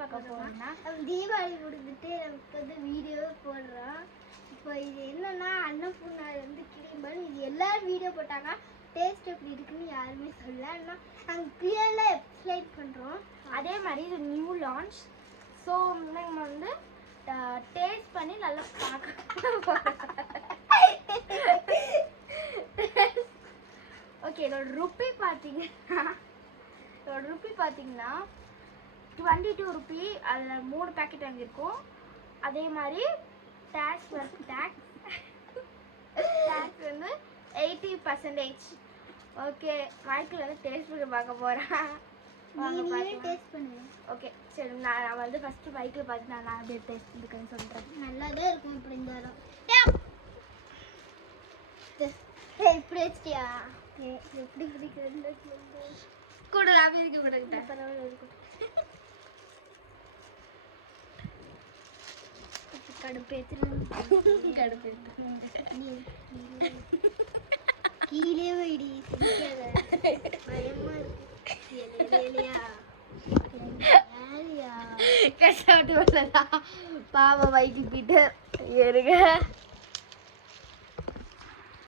பார்க்க போறோம்னா தீபாவளி முடிஞ்சிட்டு நமக்கு வந்து வீடியோ போடுறோம். இப்போ இது என்னன்னா அன்னபூர்ணா வந்து கிளிம்பல் இது எல்லாரும் வீடியோ போட்டாங்க. டேஸ்ட் எப்படி இருக்குன்னு யாருமே சொல்லல. ஆனால் நாங்கள் கிளியரில் எக்ஸ்பிளைன் பண்ணுறோம். அதே மாதிரி இது நியூ லான்ச். ஸோ நம்ம வந்து டேஸ்ட் பண்ணி நல்லா பார்க்க. ஓகே, இதோட ருப்பி பார்த்தீங்கன்னா 22 ருப்பி. அதில் 3 பேக்கெட் வாங்கியிருக்கோம். அதே மாதிரி டேக்ஸ் வந்து 80%. ஓகே, மைக்கில் வந்து டேஸ்ட் பண்ணி பார்க்க போகிறேன். டேஸ்ட் பண்ணுவேன். ஓகே சரி, நான் வந்து ஃபஸ்ட்டு பைக்கில் பார்த்து நான் அப்படியே டேஸ்ட் இருக்குன்னு சொல்கிறேன். நல்லா தான் இருக்கும். இப்படி இந்த வரும் இப்படி வச்சிட்டியா? எப்படி பிடிக்கிறது கூட லாபம் இருக்க கூடாது. பரவாயில்ல இருக்கும். கடுப்பேற்று கீழே வைடி பயமா இருக்கு. கஷ்டப்பட்டு பாவம் வைக்கு போயிட்டு ஏறுங்க.